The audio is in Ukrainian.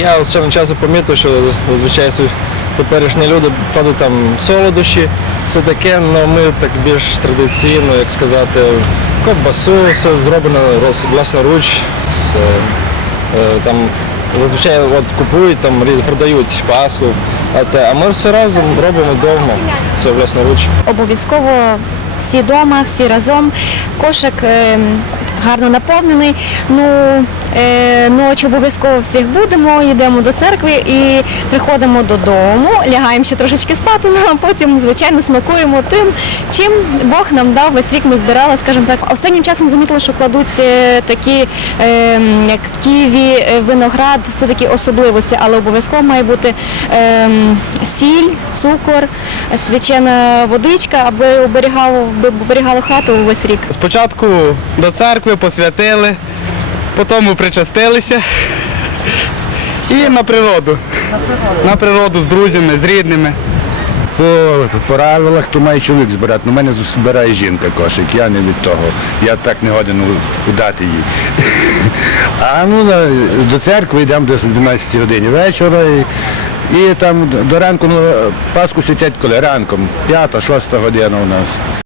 Я останнім часом помітив, що зазвичай теперішні люди кладуть там солодощі, все таке, але ми так більш традиційно, як сказати, ковбасу, все зроблено власноруч. Все, е, там, зазвичай от, купують, там, продають пасху, а, це, а ми все разом робимо вдома, все власноруч. обов'язково всі вдома, всі разом. Кошик е, гарно наповнений. Ну, е, ночі обов'язково всіх будемо, йдемо до церкви і приходимо додому, лягаємо ще трошечки спати, ну а потім, звичайно, смакуємо тим, чим Бог нам дав весь рік ми збирали, скажімо так. Останнім часом замітила, що кладуть е, такі е, як ківі, е, виноград, це такі особливості, але обов'язково має бути е, сіль, цукор, свячена водичка, аби оберігало, оберігало хату увесь рік. Спочатку до церкви посвятили, потім причастилися і на природу. На природу з друзями, з рідними. По правилах то має чоловік збирати, але мене збирає жінка кошик, я не від того. Я так не годен удати їй. А ну до церкви йдемо десь о 12 годині вечора і, і там до ранку ну, Пасху святять коли ранком, 5-6 година у нас.